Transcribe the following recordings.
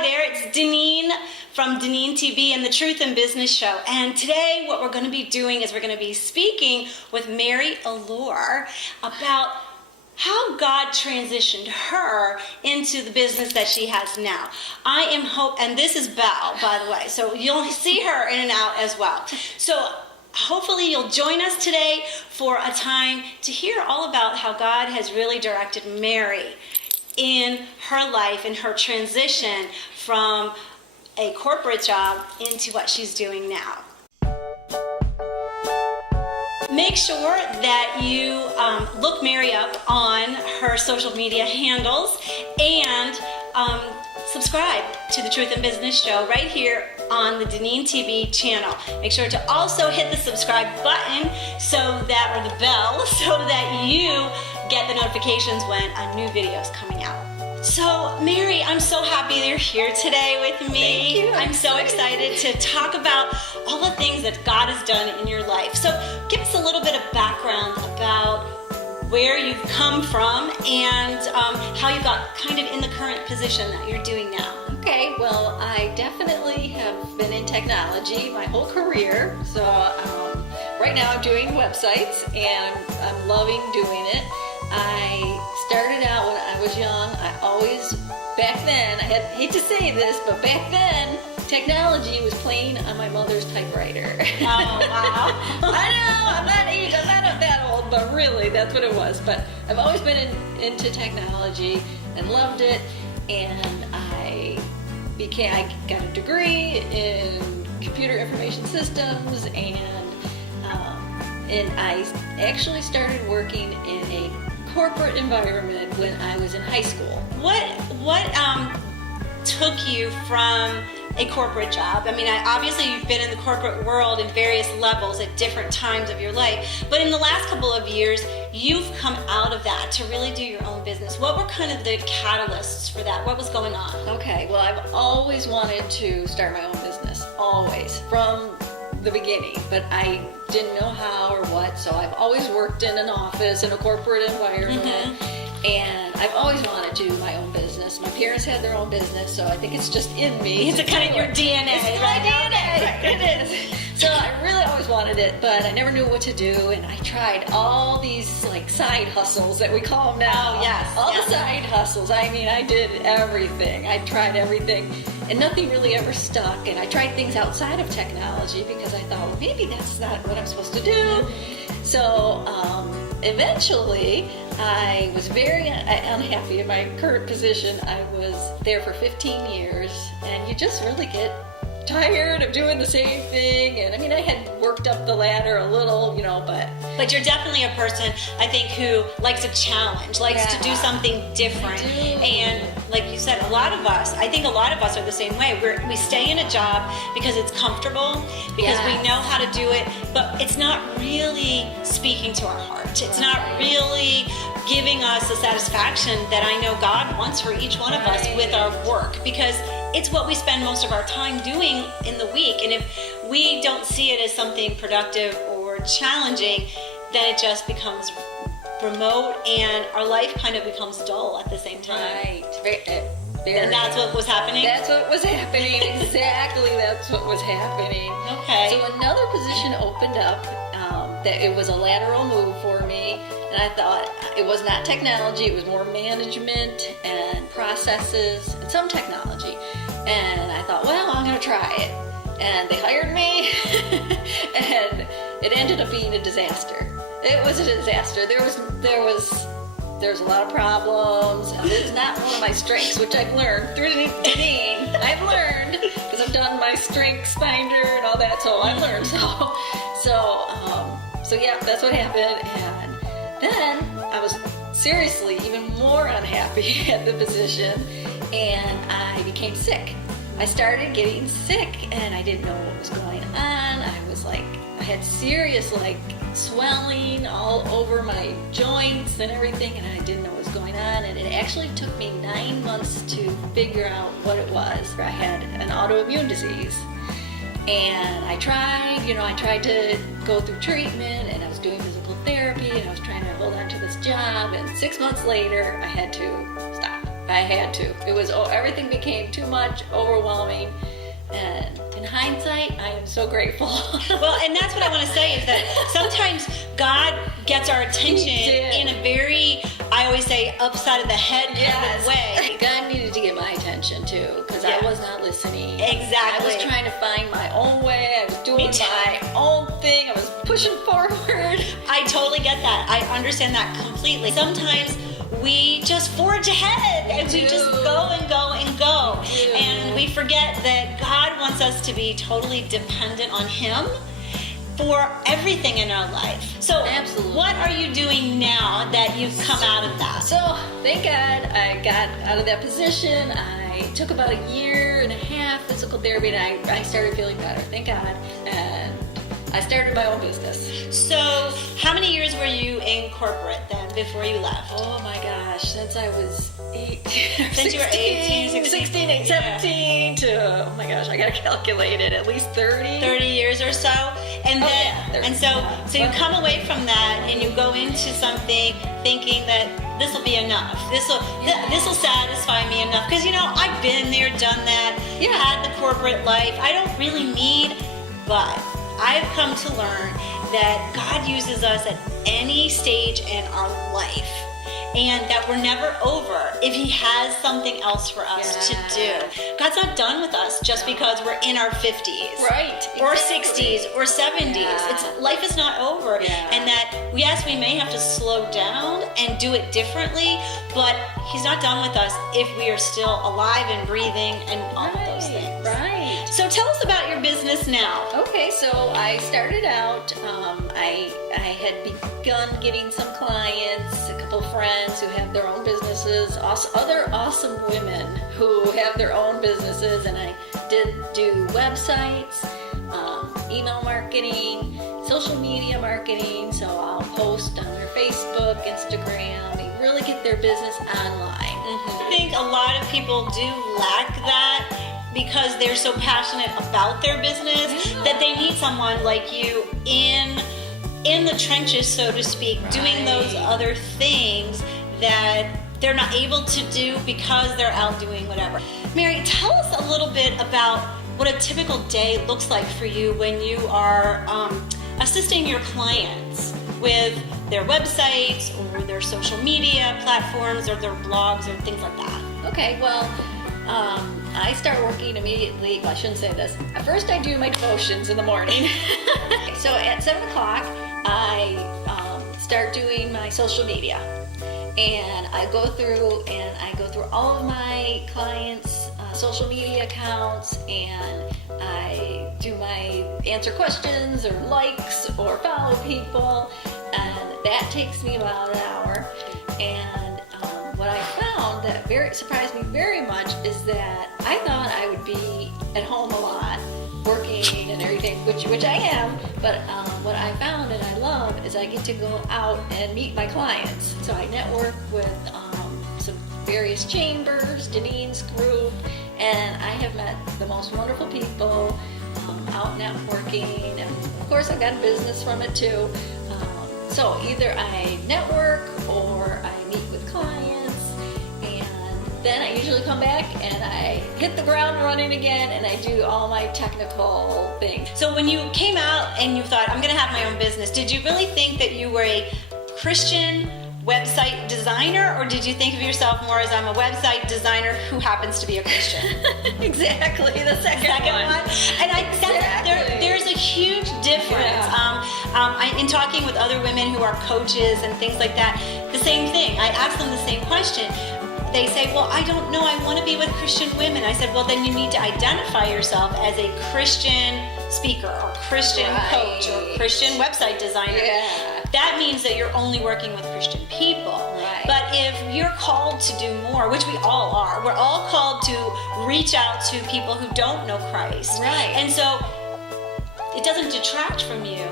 Hi there, it's Deneen from DeneenTB and the Truth in Business Show. And today what we're going to be doing is we're going to be speaking with Mary Alore about how God transitioned her into the business that she has now. And this is Belle, by the way, so you'll see her in and out as well. So hopefully you'll join us today for a time to hear all about how God has really directed Mary in her life and her transition from a corporate job into what she's doing now. Make sure that you look Mary up on her social media handles and subscribe to the Truth in Business Show right here on the DeneenTB channel. Make sure to also hit the subscribe button or the bell, so that you get the notifications when a new video is coming out. So, Mary, I'm so happy you're here today with me. Thank you. I'm so excited to talk about all the things that God has done in your life. So, give us a little bit of background about where you've come from and how you got kind of in the current position that you're doing now. Okay, well, I definitely have been in technology my whole career. So right now I'm doing websites and I'm loving doing it. I started out when I was young. Back then, I hate to say this, but back then, technology was playing on my mother's typewriter. Oh, wow. I know, I'm not that old, but really, that's what it was. But I've always been into technology and loved it, and I got a degree in computer information systems, and I actually started working in a corporate environment when I was in high school. What took you from a corporate job? I mean, obviously you've been in the corporate world in various levels at different times of your life, but in the last couple of years, you've come out of that to really do your own business. What were kind of the catalysts for that? What was going on? Okay, well, I've always wanted to start my own business, always, from the beginning, but I didn't know how or what, so I've always worked in an office in a corporate environment, and I've always wanted to do my own business. My parents had their own business, so I think it's just in me. It's kind of your DNA. It's my DNA. It is. So I really always wanted it, but I never knew what to do, and I tried all these like side hustles that we call them now. Oh, yes. All yes. the side hustles. I mean, I did everything. I tried everything, and nothing really ever stuck. And I tried things outside of technology because I thought, well, maybe that's not what I'm supposed to do. So eventually, I was very unhappy in my current position. I was there for 15 years, and you just really get tired of doing the same thing. And I mean, I had worked up the ladder a little, But you're definitely a person, I think, who likes a challenge, likes to do something different. And like you said, I think a lot of us are the same way. We stay in a job because it's comfortable, because we know how to do it, but it's not really speaking to our heart. It's not really giving us the satisfaction that I know God wants for each one of us with our work, because it's what we spend most of our time doing in the week. And if we don't see it as something productive or challenging, then it just becomes remote and our life kind of becomes dull at the same time. Right. And that's what was happening? That's what was happening. Exactly, that's what was happening. Okay. So another position opened up that it was a lateral move for me. And I thought it was not technology, it was more management and processes and some technology. And I thought, well, I'm going to try it. And they hired me, and it ended up being a disaster. It was a disaster. There was a lot of problems. It's not one of my strengths, which I've learned through Deneen. I've learned, because I've done my strengths finder and all that, so I've learned. So yeah, that's what happened. And then I was seriously even more unhappy at the position, and I became sick. I started getting sick, and I didn't know what was going on. I had serious swelling all over my joints and everything, and I didn't know what was going on. And it actually took me 9 months to figure out what it was. I had an autoimmune disease, and I tried to go through treatment, and I was doing physical therapy, and I was trying to hold on to this job. And 6 months later, I had to stop. I had to. It was, everything became too much, overwhelming. And in hindsight, I am so grateful. Well, and that's what I want to say is that sometimes God gets our attention in a very, I always say, upside of the head kind of way. God needed to get my attention too, because I was not listening. Exactly. I was trying to find my own way. I was doing my own thing. I was pushing forward. I totally get that. I understand that completely. Sometimes we just forge ahead and we just go and go and go. And we forget that God wants us to be totally dependent on Him for everything in our life. So absolutely. What are you doing now that you've come out of that? So thank God I got out of that position. I took about a year and a half physical therapy and I started feeling better, thank God. And I started my own business. So how many years were you in corporate then before you left? Oh my gosh, since I was 18, since you were 18, 16, 17 to, oh my gosh, I gotta calculate it, at least 30 years or so. And then, and so you come away from that and you go into something thinking that this will be enough. This will satisfy me enough. Because I've been there, done that, had the corporate life. I don't really need, but I've come to learn that God uses us at any stage in our life and that we're never over if He has something else for us to do. God's not done with us just because we're in our 50s. Right. Or 60s or 70s. Life is not over. And that, yes, we may have to slow down and do it differently, but He's not done with us if we are still alive and breathing and all of those things. Right. So tell us about your business now. Okay, so I started out, I had begun getting some clients, a couple of friends who have their own businesses, other awesome women who have their own businesses, and I did do websites, email marketing, social media marketing, so I'll post on their Facebook, Instagram, they really get their business online. I think a lot of people do lack that because they're so passionate about their business that they need someone like you in the trenches, so to speak, doing those other things that they're not able to do because they're out doing whatever. Mary, tell us a little bit about what a typical day looks like for you when you are assisting your clients with their websites or their social media platforms or their blogs or things like that. Okay, well, I start working immediately. Well, I shouldn't say this. At first, I do my devotions in the morning. So at 7 o'clock, I start doing my social media. And I go through all of my clients' social media accounts, and I do my answer questions or likes or follow people, and that takes me about an hour. And what I found that surprised me very much is that I thought I would be at home a lot, working and everything, which I am, but what I found and I love is I get to go out and meet my clients. So I network with some various chambers, Deneen's group, and I have met the most wonderful people out networking, and of course I've got a business from it too. So either I network or I meet with clients, and then I usually come back and I hit the ground running again and I do all my technical things. So when you came out and you thought, I'm going to have my own business, did you really think that you were a Christian website designer, or did you think of yourself more as I'm a website designer who happens to be a Christian? Exactly, the second one. And there's a huge difference. In talking with other women who are coaches and things like that, the same thing. I ask them the same question. They say, well, I don't know, I want to be with Christian women. I said, well, then you need to identify yourself as a Christian speaker or Christian coach or Christian website designer. That means that you're only working with Christian people. But if you're called to do more, which we all are, we're all called to reach out to people who don't know Christ. And so it doesn't detract from you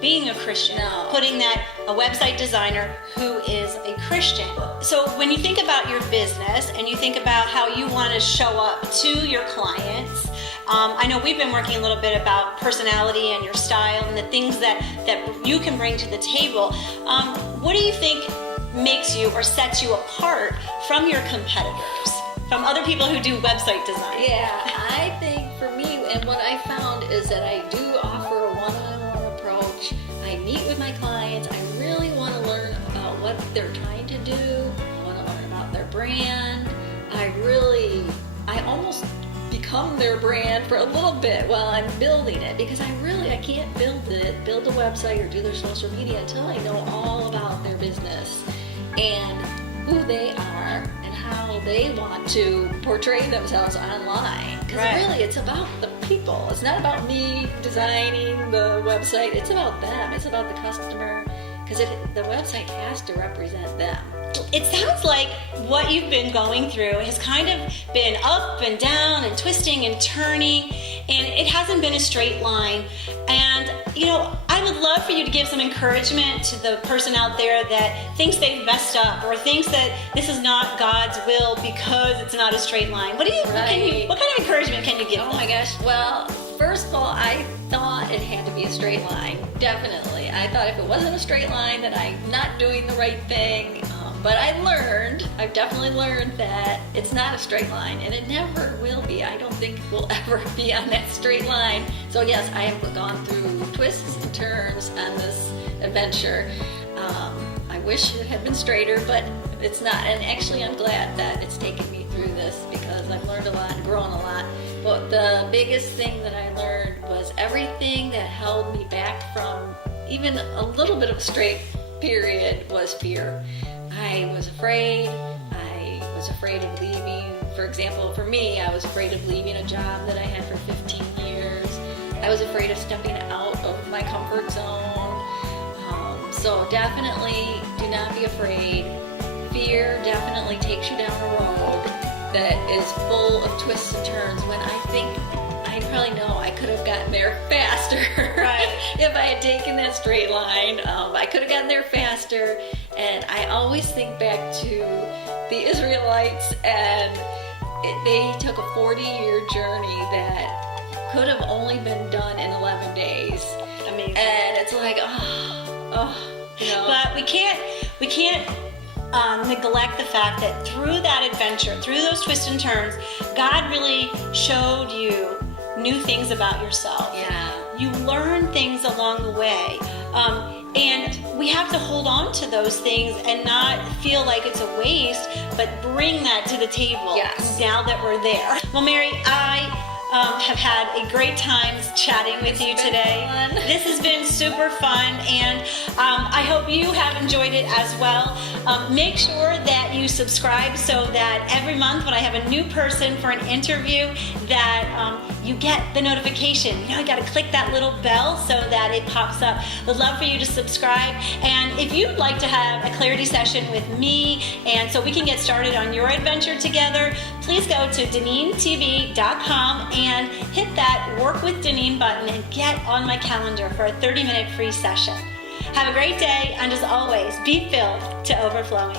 being a Christian, putting that a website designer who is a Christian. So when you think about your business and you think about how you want to show up to your clients, I know we've been working a little bit about personality and your style and the things that you can bring to the table. What do you think makes you or sets you apart from your competitors, from other people who do website design? Yeah, I think for me, and what I found is that I do offer a one-on-one approach. I meet with my clients. I really want to learn about what they're trying to do. I want to learn about their brand. I almost become their brand for a little bit while I'm building it, because I can't build a website or do their social media until I know all about their business and who they are and how they want to portray themselves online. Because really, it's about the people. It's not about me designing the website. It's about them. It's about the customer, because the website has to represent them. It sounds like what you've been going through has kind of been up and down and twisting and turning, and it hasn't been a straight line. And, I would love for you to give some encouragement to the person out there that thinks they've messed up or thinks that this is not God's will because it's not a straight line. What kind of encouragement can you give them? Oh my gosh. Well, first of all, I thought it had to be a straight line. Definitely. I thought if it wasn't a straight line, then I'm not doing the right thing. But I've definitely learned that it's not a straight line, and it never will be. I don't think we'll ever be on that straight line. So yes, I have gone through twists and turns on this adventure. I wish it had been straighter, but it's not. And actually, I'm glad that it's taken me through this, because I've learned a lot and grown a lot. But the biggest thing that I learned was everything that held me back from even a little bit of a straight period was fear. I was afraid. I was afraid of leaving. For example, for me, I was afraid of leaving a job that I had for 15 years. I was afraid of stepping out of my comfort zone. So definitely do not be afraid. Fear definitely takes you down a road that is full of twists and turns, when I probably know I could have gotten there faster. Right. If I had taken that straight line, I could have gotten there faster. And I always think back to the Israelites, and they took a 40-year journey that could have only been done in 11 days. Amazing. And it's like, But we can't neglect the fact that through that adventure, through those twists and turns, God really showed you new things about yourself. Yeah. You learn things along the way. And we have to hold on to those things and not feel like it's a waste, but bring that to the table. Yes. Now that we're there. Well, Mary, I have had a great time chatting with you today. Fun. This has been super fun, and I hope you have enjoyed it as well. Make sure that you subscribe so that every month when I have a new person for an interview, that you get the notification. You got to click that little bell so that it pops up. Would love for you to subscribe. And if you'd like to have a clarity session with me, and so we can get started on your adventure together, please go to DeneenTB.com and hit that Work with Deneen button and get on my calendar for a 30-minute free session. Have a great day, and as always, be filled to overflowing.